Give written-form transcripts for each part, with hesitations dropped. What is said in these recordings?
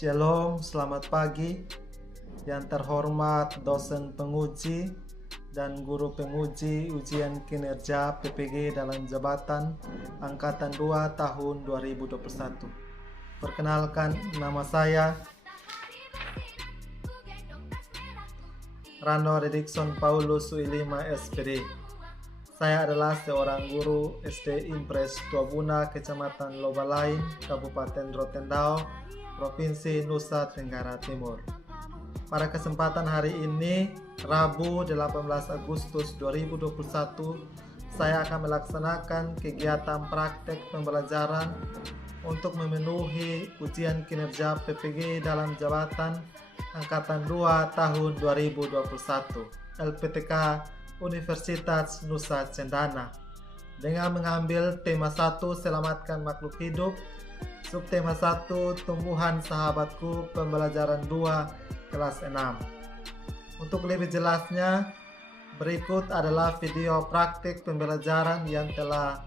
Shalom, selamat pagi. Yang terhormat dosen penguji dan guru penguji ujian kinerja PPG dalam jabatan Angkatan 2 tahun 2021. Perkenalkan, nama saya Rano Redikson Paulus Suilima SPD. Saya adalah seorang guru SD Impres Tuabuna, Kecamatan Lobalain, Kabupaten Rotendao, Provinsi Nusa Tenggara Timur. Pada kesempatan hari ini, Rabu 18 Agustus 2021, saya akan melaksanakan kegiatan praktek pembelajaran untuk memenuhi ujian kinerja PPG dalam jabatan Angkatan 2 tahun 2021 LPTK Universitas Nusa Cendana dengan mengambil tema 1 Selamatkan Makhluk Hidup, subtema 1 Tumbuhan Sahabatku, pembelajaran 2 kelas 6. Untuk lebih jelasnya, berikut adalah video praktik pembelajaran yang telah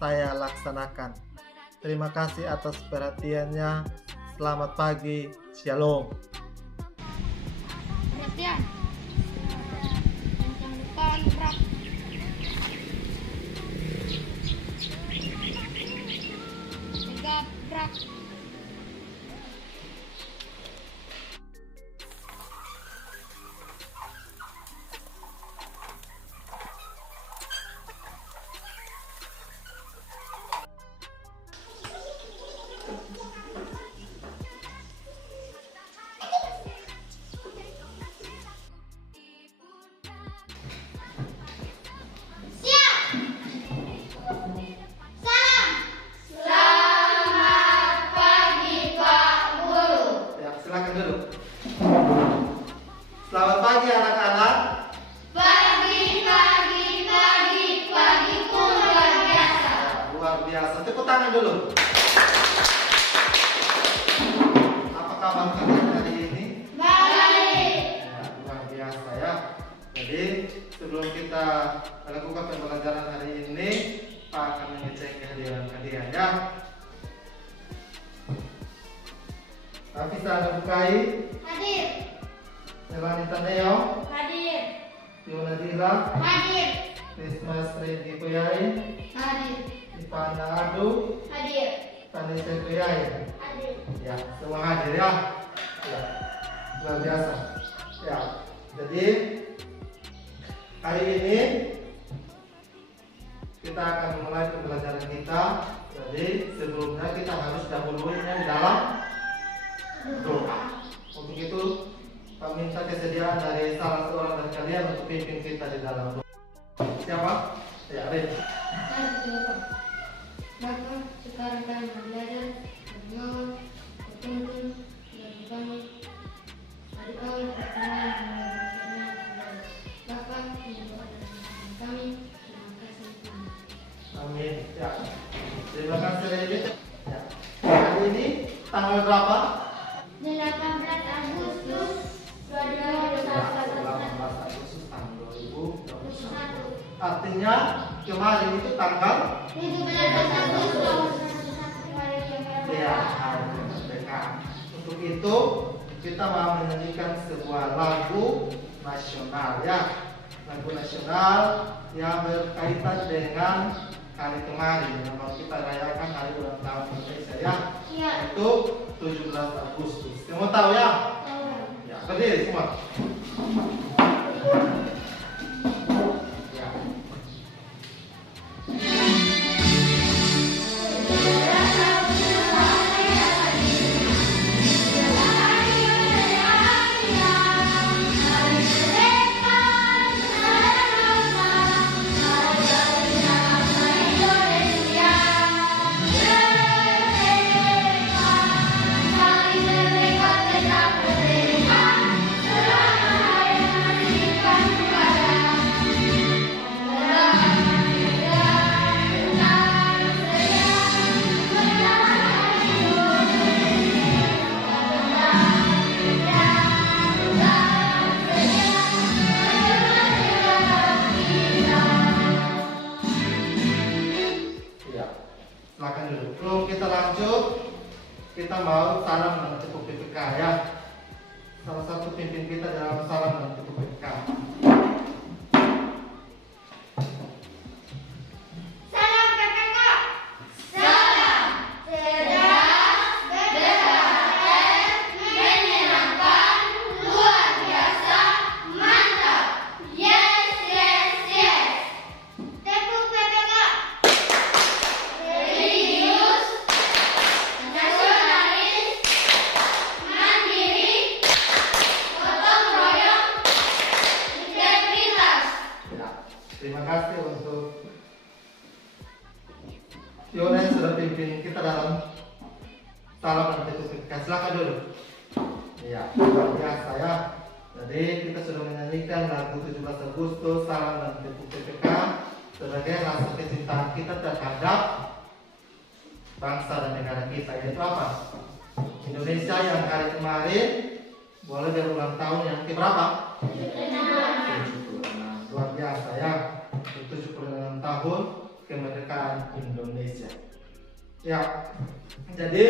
saya laksanakan. Terima kasih atas perhatiannya. Selamat pagi. Shalom. Perhatian. Kencang depan, gerak. Tegap, gerak. Silakan duduk. Selamat pagi anak-anak. Pagiku luar biasa. Luar biasa. Tepuk tangan dulu. Apa kabar kalian hari ini? Baik. Ya, luar biasa ya. Jadi sebelum kita melakukan pembelajaran hari ini, Pak akan mengecek kehadiran kalian ya. Nafisa Bukai, Hadir. Elanita Neo, Hadir. Tio Nadila, Hadir. Krismas Redi Kuyai, Hadir. Ivana Adu, Hadir. Vanessa Kuyai. Hadir. Ya, semua hadir ya. Ya, luar biasa. Ya, jadi hari ini kita akan mulai pembelajaran kita. Jadi sebelumnya kita harus dahulunya di dalam doa. Untuk itu, kami minta kesediaan dari salah seorang dari kalian untuk pimpin kita di dalam doa. Siapa? Ya, Rin. Maka sekarang kami belajar berdoa, berkumpul, berdoa. Hari awal pertama Bapak kami, terima kasih. Amin. Ya. Terima kasih Rin. Ya. Hari ini tanggal berapa? 18 Agustus 2021. 18 Agustus tahun 2021. Artinya kemarin itu tanggal 17 Agustus. ya hari kemerdekaan. Untuk itu kita mau menyanyikan sebuah lagu nasional ya, lagu nasional yang berkaitan dengan hari kemarin yang mau kita rayakan hari ulang tahun Indonesia ya, yaitu 17 Agustus. Semua tahu ya? Ya, berdiri semua. Ya. Silakan dulu. Sebelum kita lanjut, kita mau salam mengucap PPK ya. Salah satu pimpin kita dalam salam dan PPK. Salam PPK. Salam cerdas, berkarakter, menyenangkan, luar biasa, mantap. Yes, yes, yes. Tepuk PPK. Serius, nasionalis, mandiri, gotong royong, integritas. Ya, terima kasih untuk Fiona yang sudah pimpin kita dalam salam dan PPK. Silakan dulu. Iya, luar biasa ya. Jadi kita sudah menyanyikan lagu 17 Agustus salam dan PPK sebagai rasa kecintaan kita terhadap bangsa dan negara kita, yaitu apa? Indonesia yang hari kemarin boleh berulang tahun yang keberapa? 76. Luar biasa ya. 76 tahun kemerdekaan Indonesia. Ya. Jadi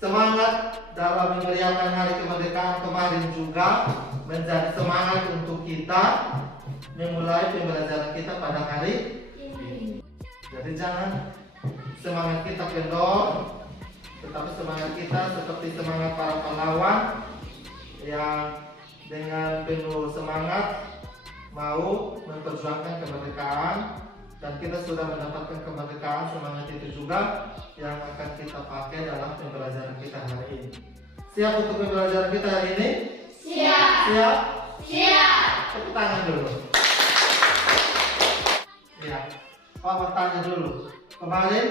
semangat dalam memeriahkan hari kemerdekaan kemarin juga menjadi semangat untuk kita memulai pembelajaran kita pada hari ini. Jadi jangan semangat kita kendor, tetapi semangat kita seperti semangat para pahlawan yang dengan penuh semangat mau memperjuangkan kemerdekaan, dan kita sudah mendapatkan kemerdekaan. Semangat itu juga yang akan kita pakai dalam pembelajaran kita hari ini. Siap untuk pembelajaran kita hari ini? Siap. Siap? Siap. Tepuk tangan dulu. Ya, Pak bertanya dulu. Kemarin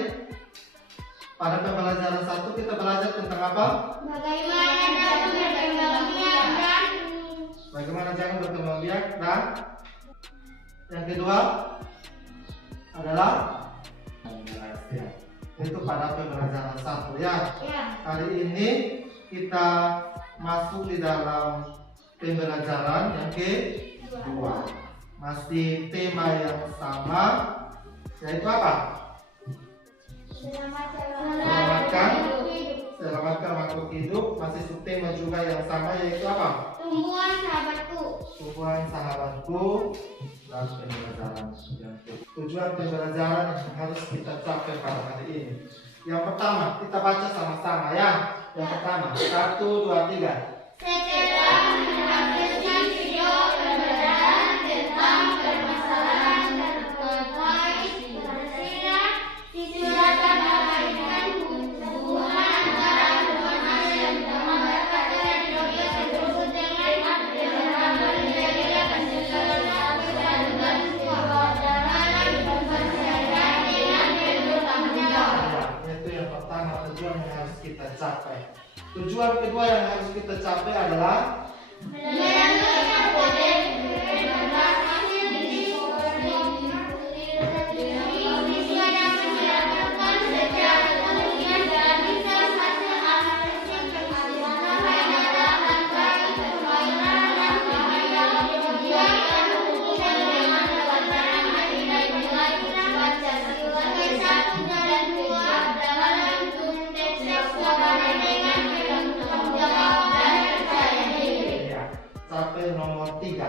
pada pembelajaran 1 kita belajar tentang apa? Bagaimana cara berkembang biak dan Bagaimana jangan berkembang biak, dan yang kedua adalah ya, itu pada pembelajaran 1 ya. ya. Hari ini kita masuk di dalam pembelajaran yang kedua. Masih tema yang sama, yaitu apa? Selamatkan makhluk hidup. Masih subtema juga yang sama, yaitu apa? Tumbuhan sahabatku. Tumbuhan sahabatku. Dan pembelajaran yang kedua. Tujuan pembelajaran yang harus kita capai pada hari ini. Yang pertama, kita baca sama-sama ya. Yang pertama, 1, 2, 3. Setelah menampilkan video pembelajaran tentang permasalahan terkait Pancasila, siswa dapat mengkaitkan hubungan antara hubungan yang mengangkat dari video tersebut dengan pemahaman nilai-nilai Pancasila dan kewarganegaraan bermasyarakat dengan penuh tanggung jawab. Itu yang pertama, tujuan yang harus kita capai. Tujuan kedua yang harus kita capai adalah menemukan kode siswa dapat mendapatkan secara kemudian dan bisa hasil analisis permasalahan dalam baik permainan dan bahaya yang terhubungan dengan pelaksanaan nilai-nilai Pancasila sebagai satu dan dua dalam konteks kewarganegaraan dengan tanggung jawab dan percaya diri. ya, capai nomor 3.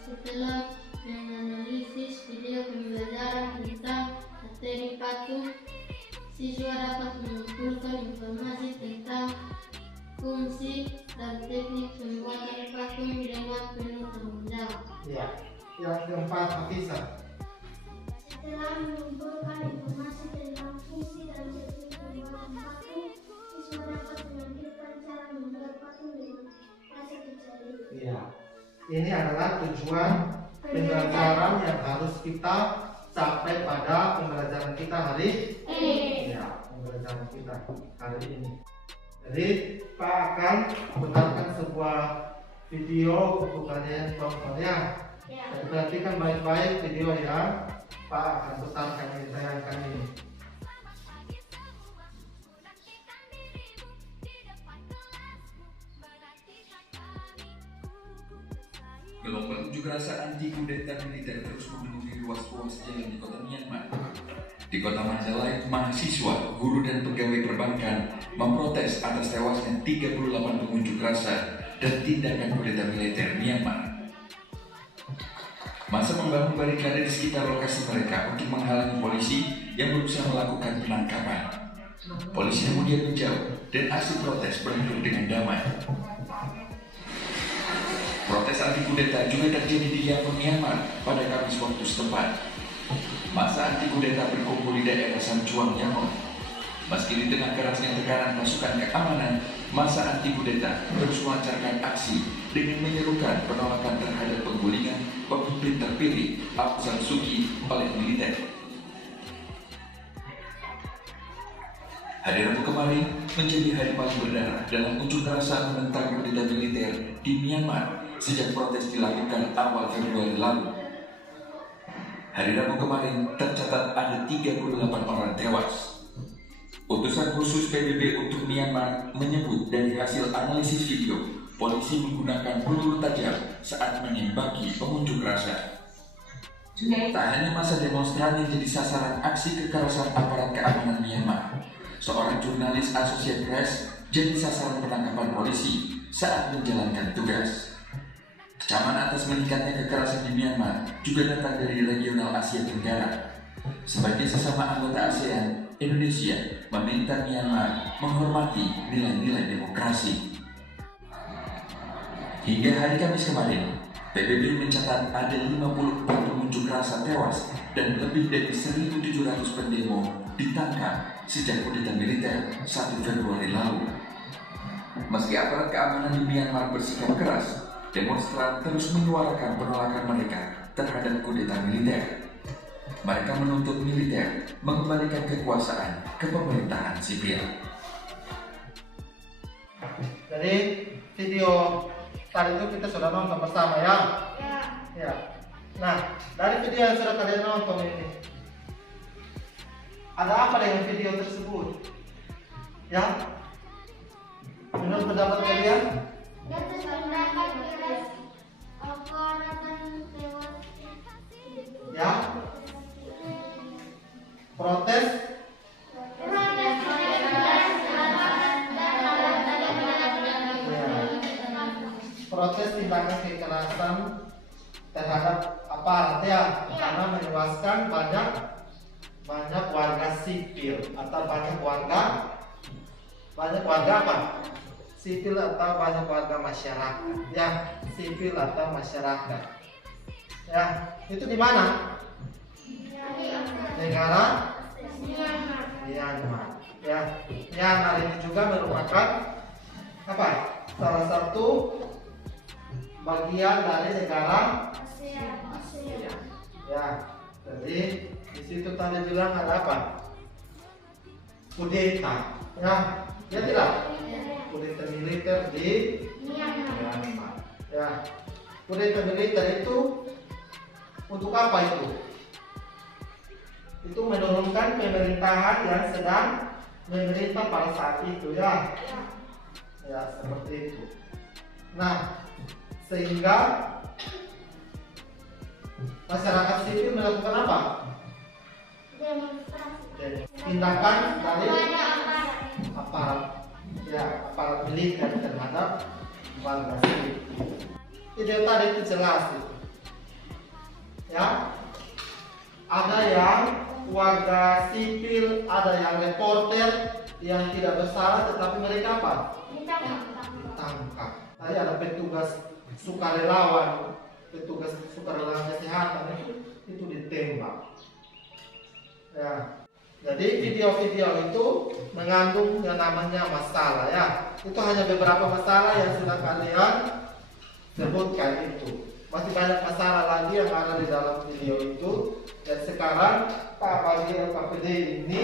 Setelah menganalisis video pembelajaran tentang materi patung, siswa dapat mengumpulkan informasi tentang fungsi dan teknik pembuatan patung dengan penuh tanggung jawab. Ya. Yang keempat, Afisa. Setelah mengumpulkan informasi tentang fungsi dan teknik pembuatan patung, siswa dapat menampilkan cara membuat patung dengan rasa percaya diri. Iya. Ini adalah tujuan pembelajaran yang harus kita capai pada pembelajaran kita hari ini. Ya, pembelajaran kita hari ini. Jadi Pak akan putarkan sebuah video untuk kalian tonton ya. Jadi perhatikan baik-baik video yang Pak akan putarkan di tayangan ini. Gelombang unjuk rasa anti kudeta militer terus memenuhi ruas-ruas jalan di kota Myanmar. Di kota Majalaya, mahasiswa, guru dan pegawai perbankan memprotes atas tewasnya 38 pengunjuk rasa dan tindakan kudeta militer Myanmar. Massa membangun barikade di sekitar lokasi mereka untuk menghalangi polisi yang berusaha melakukan penangkapan. Polisi kemudian menjauh dan aksi protes berakhir dengan damai. Protes anti kudeta juga terjadi di Yangon, Myanmar pada Kamis waktu setempat. Massa anti kudeta berkumpul di daerah Sanchuang, Yangon. Meski di tengah kerasnya tekanan pasukan keamanan, massa anti kudeta terus melancarkan aksi dengan menyerukan penolakan terhadap penggulingan pemimpin terpilih Aung San Suu Kyi oleh militer. Hari Rabu kemarin menjadi hari paling berdarah dalam unjuk rasa menentang kudeta militer di Myanmar sejak protes dilakukan awal Februari lalu. Hari Rabu kemarin tercatat ada 38 orang tewas. Utusan khusus PBB untuk Myanmar menyebut dari hasil analisis video, polisi menggunakan peluru tajam saat menembaki pengunjuk rasa. Tak hanya masa demonstran yang jadi sasaran aksi kekerasan aparat keamanan Myanmar, seorang jurnalis Associated Press jadi sasaran penangkapan polisi saat menjalankan tugas. Kecaman atas meningkatnya kekerasan di Myanmar juga datang dari regional Asia Tenggara. Sebagai sesama anggota ASEAN, Indonesia meminta Myanmar menghormati nilai-nilai demokrasi. Hingga hari Kamis kemarin, PBB mencatat ada 54 pengunjuk rasa tewas dan lebih dari 1.700 pendemo ditangkap sejak kudeta militer 1 Februari lalu. Meski aparat keamanan di Myanmar bersikap keras, demonstran terus menyuarakan penolakan mereka terhadap kudeta militer. Mereka menuntut militer mengembalikan kekuasaan ke pemerintahan sipil. Jadi video tadi itu kita sudah nonton bersama ya? Ya. Nah, dari video yang sudah kalian nonton ini, ada apa dengan video tersebut? Ya? Menurut pendapat kalian? Ya? Protes? Protes tindakan kekerasan terhadap aparat ya, karena menewaskan banyak warga sipil atau banyak warga apa? Sipil atau banyak warga masyarakat ya, sipil atau masyarakat ya. Itu di mana? Negara Myanmar ya. Myanmar ini juga merupakan apa? Salah satu bagian dari negara Asia ya. Jadi di situ tadi bilang ada apa? Kudeta ya. Ya tidak? Kudeta militer di Myanmar ya. Kudeta militer itu untuk apa itu? Itu menurunkan pemerintahan yang sedang memerintah pada saat itu ya. Ya, seperti itu. Nah, sehingga masyarakat sipil melakukan apa? Tindakan dari aparat militer terhadap warga sipil. Video tadi itu jelas itu. Ya, ada yang warga sipil, ada yang reporter yang tidak bersalah tetapi mereka apa? Ditangkap. Tadi ada petugas sukarelawan kesehatan itu ditembak. Ya, jadi video-video itu mengandung yang namanya masalah ya. Itu hanya beberapa masalah yang sudah kalian sebutkan itu. Masih banyak masalah lagi yang ada di dalam video itu. Dan sekarang bagi LKPD ini,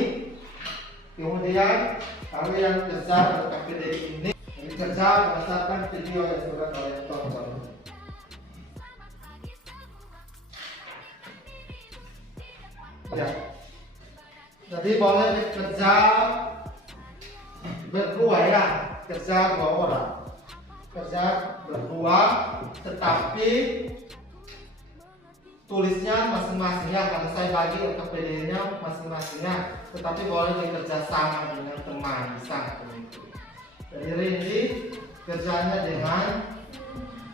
kemudian kalian kejar LKPD ini kerja berdasarkan video yang sudah kalian tonton. Ya. Jadi boleh kerja berdua ya, kerja 2 orang. Kerja berdua, tetapi tulisnya masing-masing ya, karena saya bagi LKPD-nya masing-masing ya, tetapi boleh bekerja sama dengan teman, bisa begitu. Jadi Rindy kerjanya dengan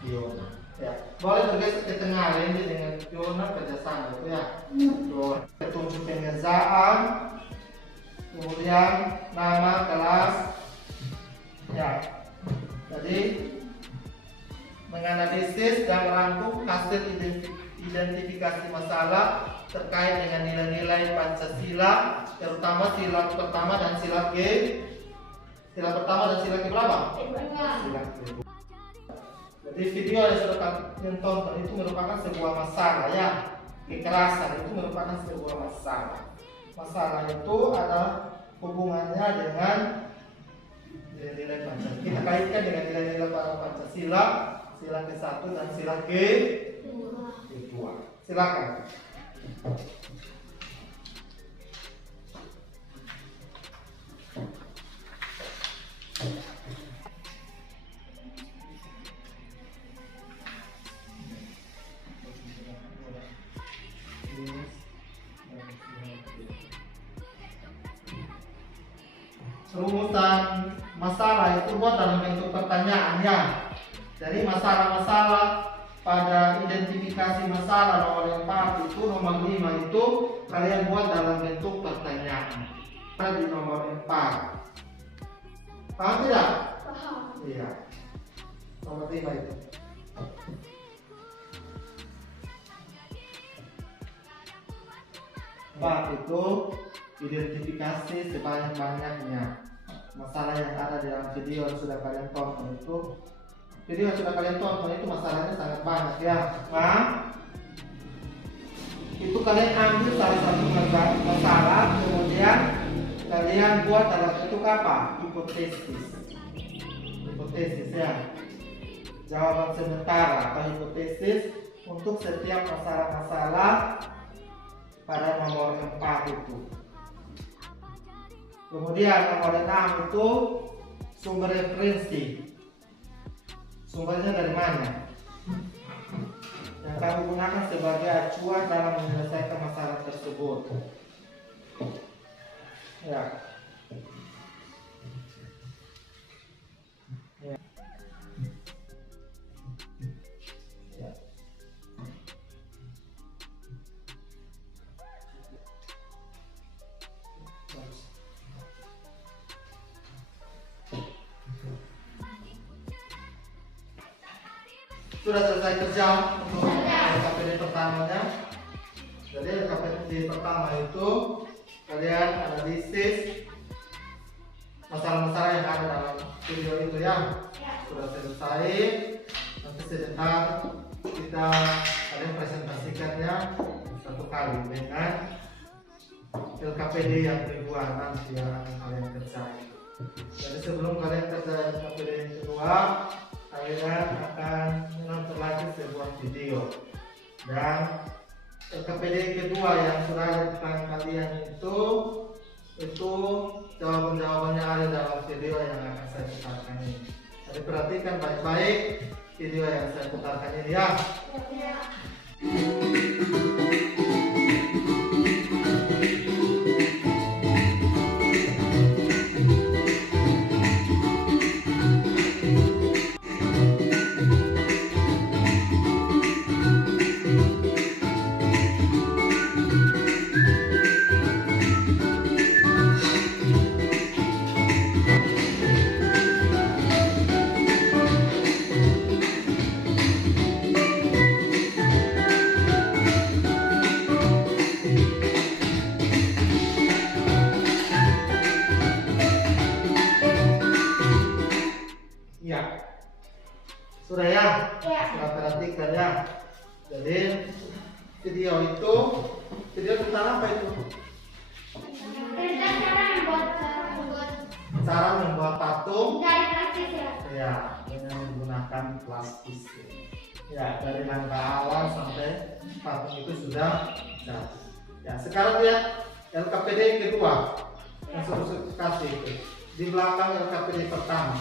Fiona. Ya, boleh bergeser ke tengah, Rindy dengan Fiona kerjasama itu ya. Petunjuk pengerjaan, kemudian nama kelas. Ya, jadi menganalisis dan merangkum hasil identifikasi masalah terkait dengan nilai-nilai Pancasila, terutama sila pertama dan sila G. Sila pertama dan sila G berapa? Sila G. Jadi video yang sudah kalian tonton itu merupakan sebuah masalah ya. Kekerasan itu merupakan sebuah masalah. Masalah itu ada hubungannya dengan nilai-nilai Pancasila. Kita kaitkan dengan nilai-nilai Pancasila, sila ke-1 dan sila ke-2. Silakan. Rumusan masalah itu buat dalam bentuk pertanyaan ya. Jadi masalah-masalah pada identifikasi masalah nomor 4 itu, nomor 5 itu kalian buat dalam bentuk pertanyaan. Di nomor 4. Paham tidak? Paham. Iya. Nomor 5 itu. Itu identifikasi sebanyak-banyaknya masalah yang ada di dalam video yang sudah kalian tonton itu. Video yang sudah kalian tonton itu masalahnya sangat banyak ya. Nah, itu kalian ambil salah satu masalah, kemudian kalian buat dalam bentuk apa? Hipotesis. Hipotesis ya. Jawaban sementara atau hipotesis untuk setiap masalah-masalah pada nomor 4 itu. Kemudian nomor 6 itu sumber referensi. Sumbernya dari mana? Yang kami gunakan sebagai acuan dalam menyelesaikan masalah tersebut. Ya. Ya. Ya. Sudah selesai kerja untuk LKPD pertamanya. Jadi LKPD pertama itu kalian analisis masalah-masalah yang ada dalam video itu ya. Sudah selesai. Nanti sebentar kita kalian presentasikannya satu kali dengan LKPD yang kedua nanti yang kalian kerjain. Jadi sebelum kalian kerjain LKPD yang kedua, kalian akan menonton lagi sebuah video, dan LKPD kedua yang sudah ada di tangan kalian itu jawaban-jawabannya ada dalam video yang akan saya putarkan ini. Jadi perhatikan baik-baik video yang saya putarkan ini ya. Sudah ya? Sudah perhatikan ya. Jadi video tentang apa itu? Cara membuat patung Dari plastik ya. ya, dengan menggunakan plastik. Ya, dari langkah awal sampai patung itu sudah jadi. Ya, sekarang lihat LKPD kedua yang sudah kasih itu di belakang LKPD pertama.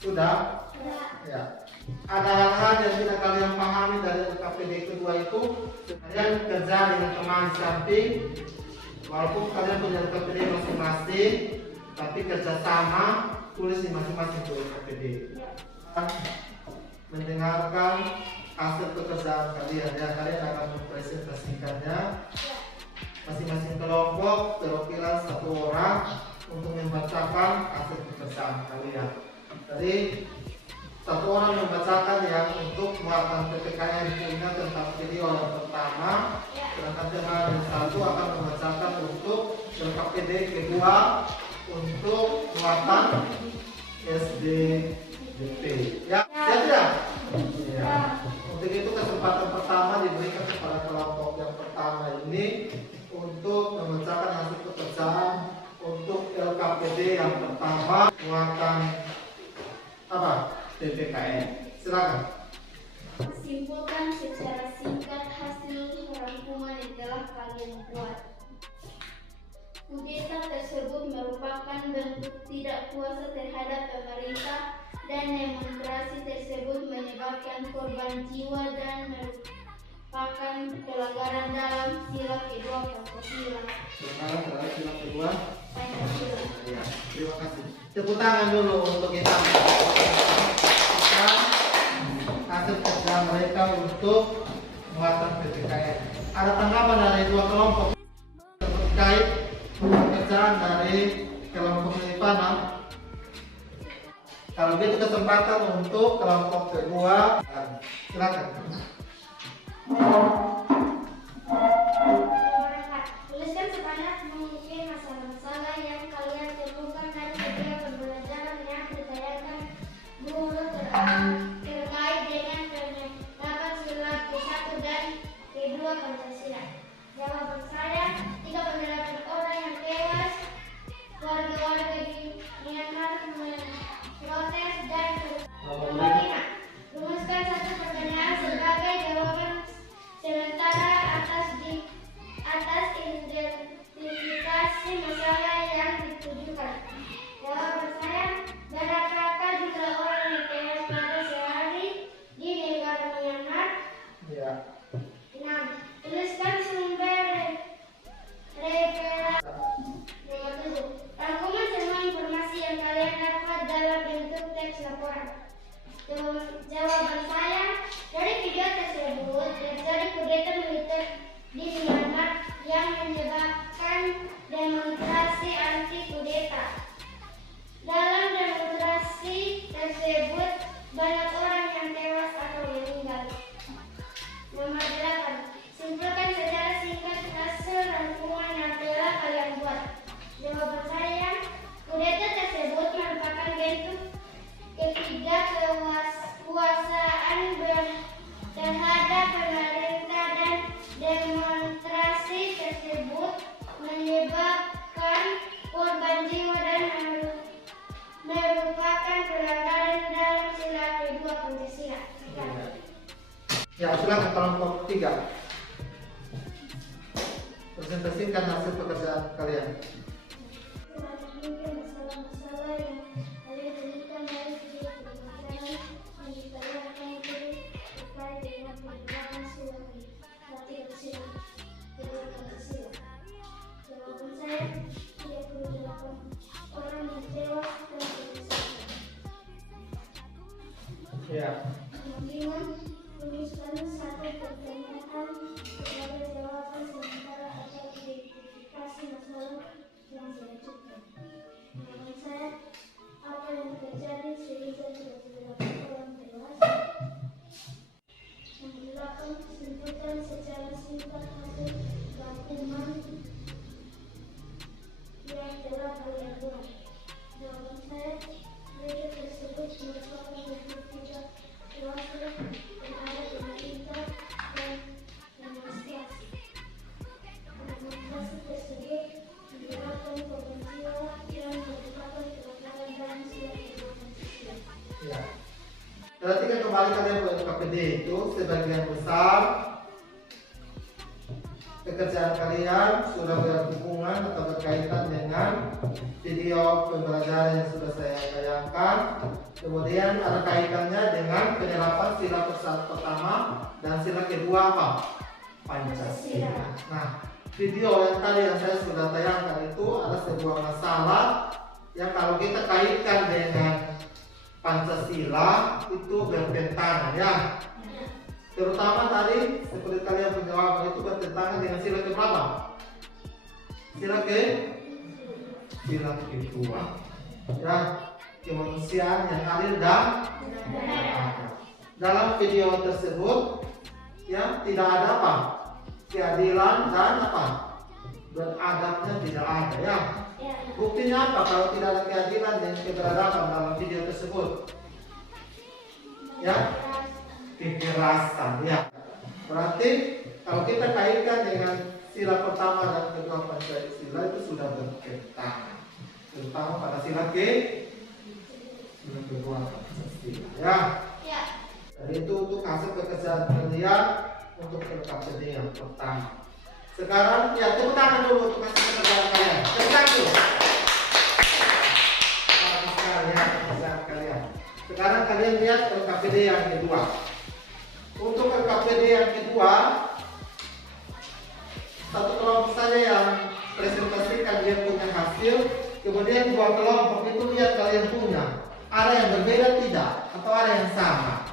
Sudah? Ya. ada hal-hal yang tidak kalian pahami dari LKPD kedua itu, kalian kerja dengan teman samping, walaupun kalian punya LKPD masing-masing, tapi kerjasama tulis di masing-masing LKPD. Mendengarkan hasil pekerjaan kalian, ya kalian akan mempresentasikannya. Masing-masing kelompok perwakilan 1 orang untuk membacakan hasil pekerjaan kalian. Jadi 1 orang membacakan yang untuk muatan PPKN punya tentang video yang pertama, sedangkan teman yang 1 akan membacakan untuk LKPD kedua untuk muatan SDDP. Ya, siap tidak? Ya. Untuk itu kesempatan pertama diberikan kepada kelompok yang pertama ini untuk membacakan hasil pekerjaan untuk LKPD yang pertama muatan apa? PPKN. Silakan. Simpulkan secara singkat hasil rangkuman yang telah kalian buat. Kudeta tersebut merupakan bentuk tidak puas terhadap pemerintah dan demonstrasi tersebut menyebabkan korban jiwa dan merupakan pelanggaran dalam sila kedua Pancasila. Pelanggaran terhadap sila kedua Pancasila. Ya, terima kasih. Tepuk tangan dulu untuk kita. Hasil kerja mereka untuk muatan PPKN. Ada tanggapan dari 2 kelompok terkait pekerjaan dari kelompok penyimpanan? Kalau gitu kesempatan untuk kelompok kedua, silakan. Tuliskan sebanyak mungkin masalah-masalah yang kalian temukan dari video pembelajaran yang ditayangkan guru terkait dengan penerapan sila ke-1 dan ke-2 Pancasila. Jawaban saya, 38 orang yang tewas, warga-warga di Myanmar protes dan berlima. Rumuskan 1 pertanyaan sebagai jawaban sementara atas identifikasi masalah yang ditujukan. Jawaban saya, berapakah jumlah orang yang tewas pada sehari di negara Myanmar? Ya. 6. Tuliskan sumber referensi. Nomor 7. Rangkuman semua informasi yang kalian dapat dalam bentuk teks laporan. Jawaban saya, dari video tersebut terjadi kudeta militer di Myanmar yang menyebabkan demonstrasi anti kudeta. Dalam demonstrasi tersebut banyak orang yang tewas atau meninggal. Nomor 8. Simpulkan secara singkat hasil rangkuman yang telah kalian buat. Jawaban saya, kudeta tersebut merupakan bentuk ketiga kekuasaan terhadap pemerintah dan demonstrasi tersebut menyebabkan korban jiwa dan merupakan pelanggaran dalam sila kedua Pancasila. Ya, silakan kelompok 3. Presentasikan hasil pekerjaan kalian. Sebanyak mungkin masalah-masalah yang kalian temukan dari video pembelajaran yang ditayangkan guru terkait dengan penerapan sila Pancasila. Jawaban saya, 38 orang yang tewas dan dipisahkan. Ya. Nomor 5. Tuliskan 1 pertanyaan sebagai jawaban sementara atau identifikasi masalah yang diajukan. Jawaban saya, apa yang terjadi sehingga 38 orang tewas? Nomor 8. Simpulkan secara singkat hasil rangkuman yang telah kalian buat. Jawaban saya, video tersebut merupakan bentuk tiga kekuasaan terhadap pemerintah dan demonstrasi. Demonstrasi tersebut menyebabkan korban jiwa yang merupakan pelanggaran dalam sila kedua Pancasila. Ya. Berarti kan kembali kalian buat LKPD itu sebagian besar pekerjaan kalian sudah berhubungan atau berkaitan dengan video pembelajaran yang sudah saya tayangkan. Kemudian ada kaitannya dengan penerapan sila pertama dan sila kedua apa? Pancasila. Nah, video yang tadi yang saya sudah tayangkan itu ada sebuah masalah yang kalau kita kaitkan dengan Pancasila itu bertentangan ya. Terutama tadi seperti kalian penjawaban itu bertentangan dengan sila keberapa? Sila kedua. Ya, kemanusiaan yang adil dan beradab. Dalam video tersebut ya tidak ada apa? Keadilan dan apa? Beradabnya tidak ada ya. Buktinya apa kalau tidak ada keadilan dan keberadaban dalam video tersebut? Ya, kekerasan ya. Berarti kalau kita kaitkan dengan sila pertama dan kedua Pancasila itu sudah bertentangan. Terutama pada sila kedua Pancasila ya. Jadi itu untuk hasil pekerjaan kalian untuk LKPD yang pertama. Sekarang ya tepuk tangan dulu untuk hasil pekerjaan kalian. Tepuk tangan dulu. Pekerjaan kalian. Sekarang kalian lihat LKPD yang kedua. Untuk LKPD yang kedua, satu kelompok saja yang presentasikan dia punya hasil, kemudian dua kelompok itu lihat kalian punya. Ada yang berbeda tidak? Atau ada yang sama?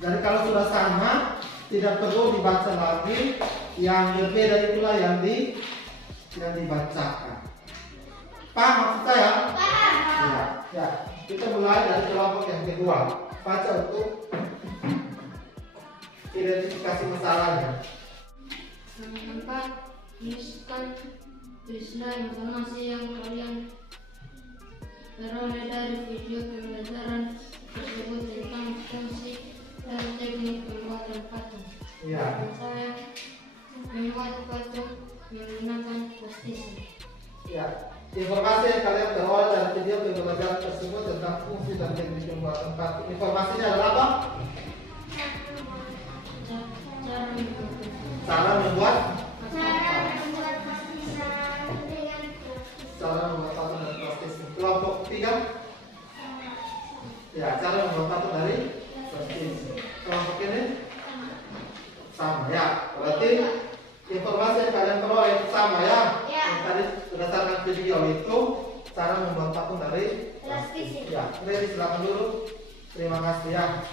Jadi kalau sudah sama, tidak perlu dibaca lagi. Yang berbeda itulah yang dibacakan. Paham maksud saya? Paham. Ya. Kita mulai dari kelompok yang kedua. Baca untuk identifikasi masalahnya. Yang keempat, tulislah informasi yang kalian peroleh dari video pembelajaran tersebut tentang fungsi dan teknik pembuatan patung. Ya. Saya membuat patung menggunakan plastisme. Ya. Informasi yang kalian peroleh dari video pembelajaran tersebut tentang fungsi dan teknik pembuatan patung. Informasinya adalah apa? Cara membuat pastisan dengan cara membuat patung dari plastisme. Kelompok ketiga, ya cara membuat patung dari plastisme. Kelompok ini sama ya. Berarti informasi yang kalian peroleh itu sama ya. Yang tadi berdasarkan video itu cara membuat patung dari plastisme. Ya, ready silakan dulu. Terima kasih ya.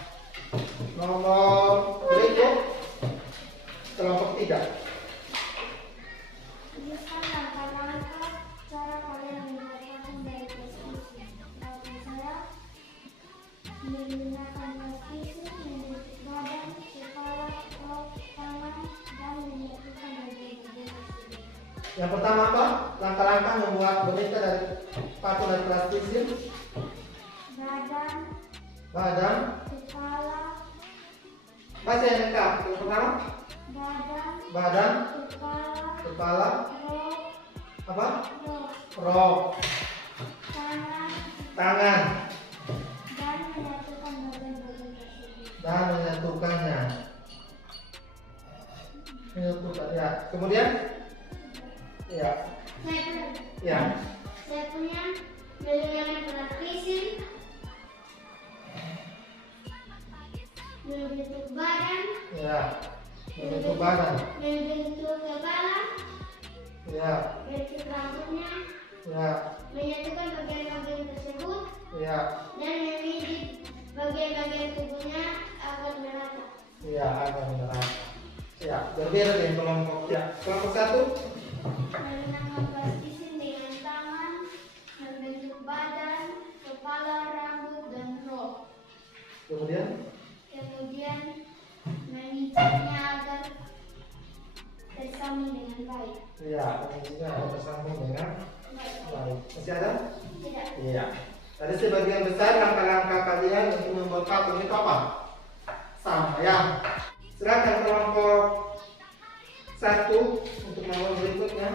Nomor berikut kelompok 3. tuliskan langkah-langkah cara kalian membuat patung dari plastisme. Lalu saya menggunakan plastisme membentuk badan, kepala, rok, tangan, dan menyatukan bagian-bagian tersebut. Yang pertama apa? Langkah-langkah membuat boneka dari patung dari plastisme. Badan, Kepala, baca yang lengkap. Yang pertama, badan, kepala, rok, apa? Rok, tangan, dan menyatukan bagian-bagian tersebut. dan menyatukannya. Menyatukan ya. Kemudian, ya, Saya punya menggunakan plastisme membentuk badan, ya, membentuk badan, membentuk kepala, ya, membentuk rambutnya, ya, menyatukan bagian-bagian tersebut, ya, dan memijit bagian-bagian tubuhnya agar merata. ya, agak merata. Ya, berbeda dengan kelompok ya. Kelompok 1, Menggunakan plastisme dengan tangan, membentuk badan, kepala, rambut, dan rok. kemudian, memijitnya agar tersambung dengan baik. ya, ini ada tersambung dengan baik. Masih ada? Tidak. Iya. Tadi sebagian besar langkah-langkah kalian untuk membuat patung itu apa? Sama ya. Silakan kelompok 1 untuk nomor berikutnya.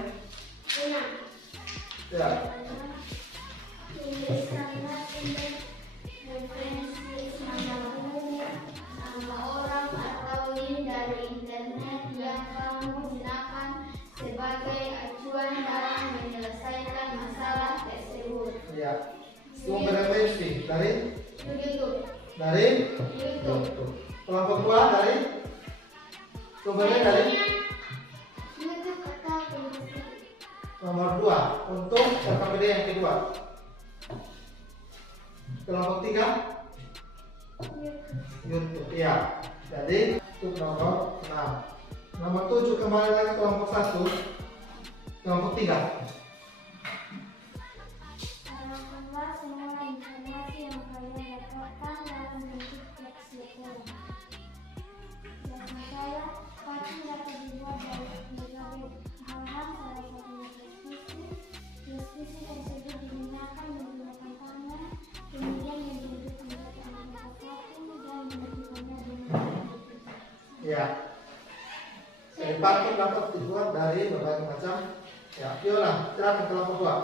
Enam. Ya. Tuliskanlah referensi nama umum, nama orang atau link dari internet yang kamu gunakan sebagai acuan dalam menyelesaikan masalah tersebut. Ya. Sumber referensi dari YouTube. YouTube. Kelompok 2 dari sumbernya dari YouTube atau televisi. nomor 2 untuk LKPD yang kedua. Kelompok 3 YouTube. Ya. Jadi untuk nomor 6. Nomor 7 kembali lagi kelompok 1. Kelompok 3. Arahkanlah semua informasi yang kalian dapatkan dalam bentuk teks laporan. Bagi saya, patung dapat dibuat dari berbagai bahan, salah satunya televisi. Televisi tersebut digunakan menggunakan tangan, kemudian dibentuk menjadi anggota patung dan menentukannya dengan Ya. Jadi patung dapat dibuat dari berbagai macam. Ya, Viola, silakan kelompok 2.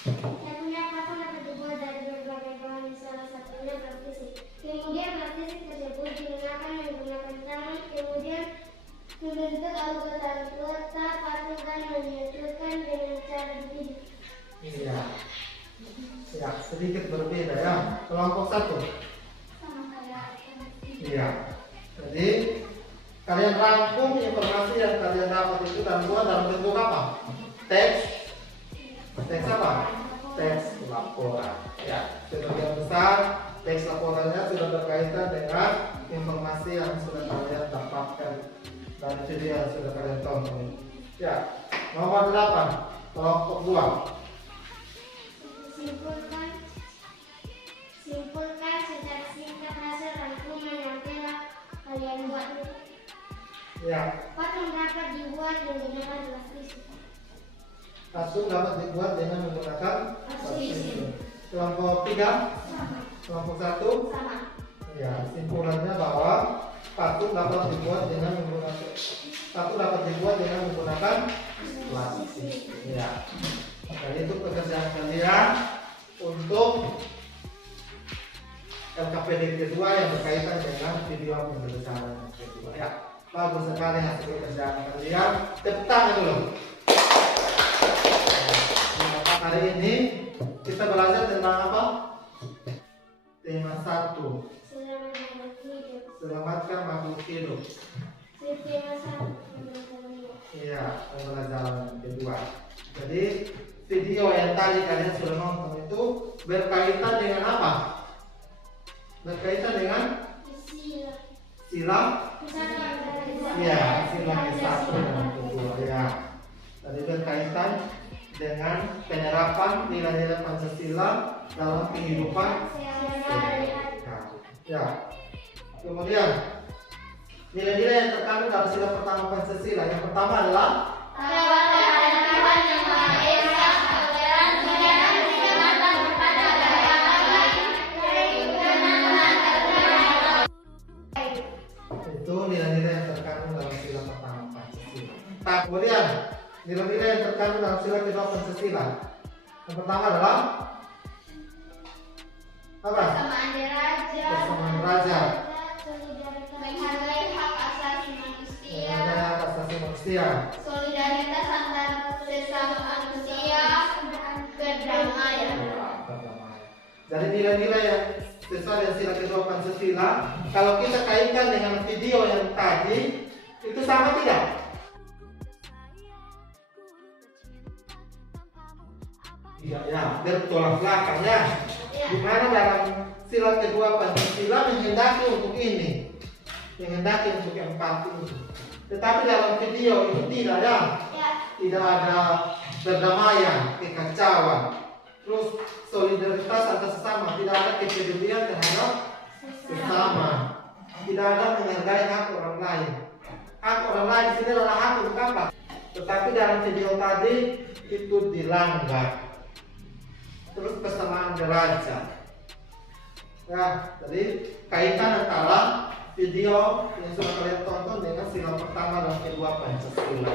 Saya punya patung dapat dibuat dari berbagai bahan, salah satunya praktisi. Kemudian praktisi tersebut digunakan menggunakan tangan, kemudian membentuk anggota patung dan menyatukan dengan cara dibidik. Iya. Ya, sedikit berbeda ya. Kelompok 1. Sama kayak televisi. Iya. Jadi kalian rangkum informasi yang kalian dapat itu dan buat dalam bentuk apa? Teks. Teks apa? Teks laporan. Ya, sebagian besar teks laporannya sudah berkaitan dengan informasi yang sudah kalian dapatkan dari video yang sudah kalian tonton. Ya, nomor 8 kelompok 2. Simpulkan secara singkat hasil rangkuman yang telah kalian buat. Ya, Patung dapat dibuat menggunakan televisi. patung dapat dibuat dengan menggunakan Televisi. Kelompok 3, Sama. kelompok 1. Sama. Ya, simpulannya bahwa patung dapat dibuat dengan menggunakan plastik. Ya. Dan itu pekerjaan kalian untuk LKPD kedua yang berkaitan dengan video pembelajaran kedua. Ya, bagus sekali hasil pekerjaan kalian. Tepuk tangan dulu. Hari ini kita belajar tentang apa? Tema 1. Selamatkan makhluk hidup. Tema 1. Iya, pembelajaran kedua. Jadi video yang tadi kalian sudah nonton itu berkaitan dengan apa? Berkaitan dengan sila. Iya, sila ke-1 dan ke-2 ya. Tadi berkaitan dengan penerapan nilai-nilai Pancasila dalam kehidupan. Ya. Kemudian nilai-nilai yang terkandung dalam sila pertama Pancasila. Yang pertama adalah itu nilai-nilai yang terkandung dalam sila pertama Pancasila. Nah, kemudian nilai-nilai yang terkandung dalam sila kedua Pancasila. Yang pertama adalah apa? Persamaan derajat. Menghargai hak asasi manusia, Menghargai hak asasi manusia. solidaritas antar sesama manusia, kedamaian. Jadi nilai-nilai yang sesuai dengan sila kedua Pancasila, kalau kita kaitkan dengan video yang tadi, itu sama tidak? Iya, ya, bertolak belakang ya. Di mana dalam sila kedua Pancasila menghendaki untuk ini, menghendaki untuk yang 4 ini. Tetapi dalam video itu tidak ya, tidak ada perdamaian, kekacauan, terus solidaritas antar sesama, tidak ada kepedulian terhadap sesama, tidak ada menghargai hak orang lain. Hak orang lain di sini adalah hak untuk apa? Tetapi dalam video tadi itu dilanggar. Terus persamaan derajat. Ya, jadi kaitan antara video yang sudah kalian tonton dengan sila pertama dan kedua Pancasila.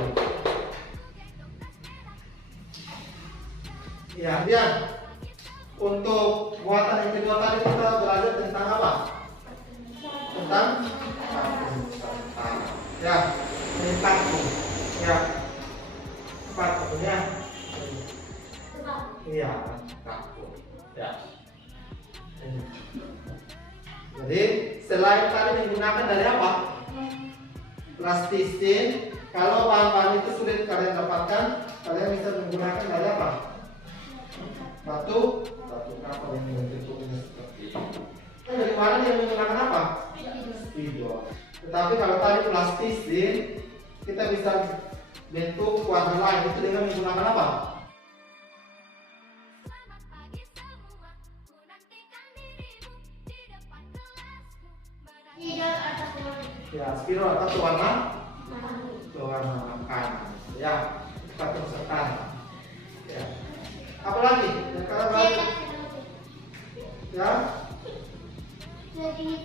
Ya, dia untuk buatan yang kedua tadi kita belajar tentang apa? Tentang ya, ini patung. Ya, patung ya. Iya, patung. Ya. Jadi selain tadi menggunakan dari apa? Plastisin. Kalau bahan-bahan itu sulit kalian dapatkan, kalian bisa menggunakan dari apa? Batu kapal yang bentuknya seperti ini. Dari mana dia menggunakan apa? Spidol. Tetapi kalau tadi plastisin, kita bisa bentuk warna lain itu dengan menggunakan apa? Ya, spiral atau warna kanan. Ya, kita teruskan. Ya. Apa lagi? Sekarang lagi. Ya. Teknik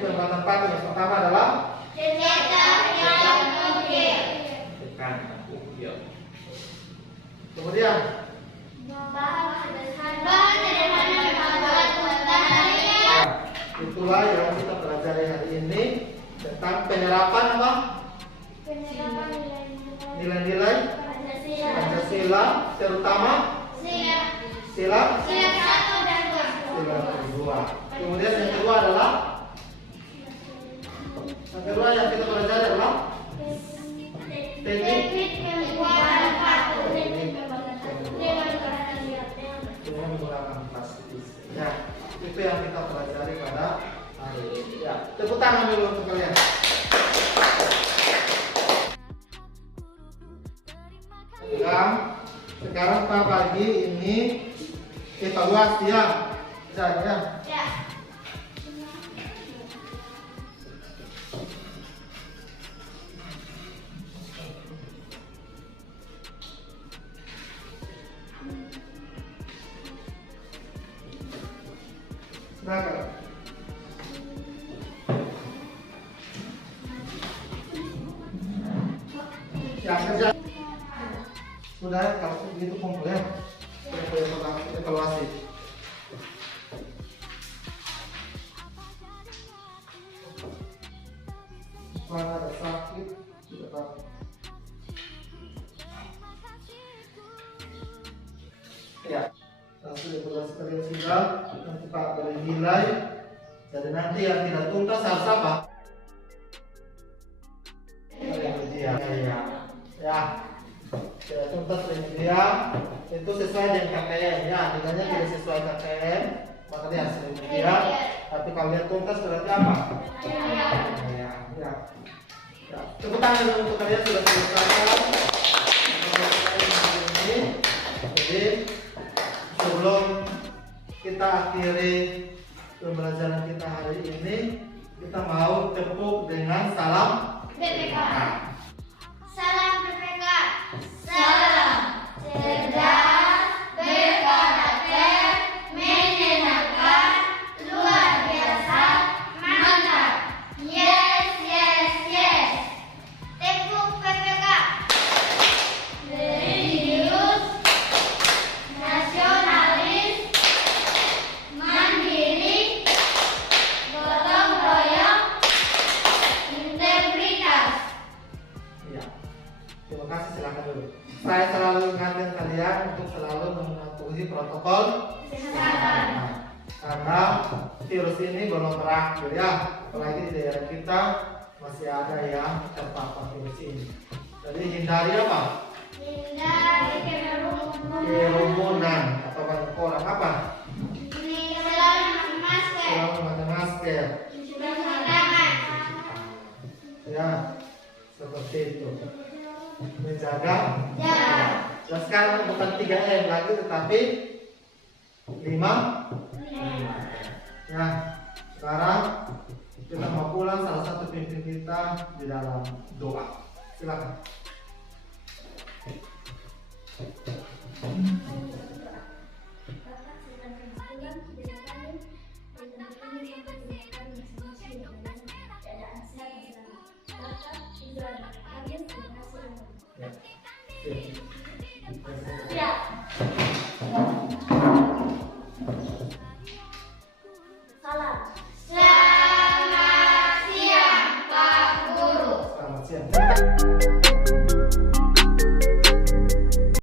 pembuatan patung yang pertama adalah tekan ukir. Kemudian itulah yang kita pelajari hari ini tentang penyerapan apa? Nilai-nilai Pancasila, terutama sila kedua. Kemudian yang kedua adalah yang kita pelajari adalah teknik dengan menggunakan plastik. Ya, itu yang kita pelajari pada hari ini. Ya, tepuk tangan dulu untuk kalian. Sekarang Pak pagi ini evaluasi ya. Ya. Silakan. Ya, kerja. Sudah, kalau begitu komplit. Evaluasi. Mana ada sakit, sudah tahu. Ya, langsung evaluasi kalian sudah. Nanti Pak beri nilai. Jadi nanti yang tidak tuntas harus apa? Remedial. Ya. Tidak tuntas remedial itu sesuai dengan KPM ya. Nilainya tidak sesuai KPM, maka dia harus remedial. Tapi kalau dia tuntas berarti apa? Ya. Tepuk tangan dulu untuk kalian sudah selesai. Jadi sebelum kita akhiri pembelajaran kita hari ini, kita mau tepuk dengan salam BPK. Salam BPK. Salam cerdas, berkarakter, menyenangkan, luar biasa, mantap. Yes. Tepuk BPK. Religius, nasionalis, mandiri, gotong royong, integritas. Ya. Terima kasih, silakan dulu. Saya selalu ingatkan kalian untuk selalu mematuhi protokol kesehatan. Karena virus ini belum berakhir ya. Apalagi di daerah kita masih ada yang terpapar virus ini. Jadi hindari apa? Hindari Kerumunan atau banyak orang apa? Selalu memakai masker. Selalu memakai masker. Cuci tangan. Ya, seperti itu. Menjaga Jarak. Dan sekarang bukan 3M lagi tetapi 5. Ya, sekarang kita mau pulang, salah satu pimpin kita di dalam doa. Silakan.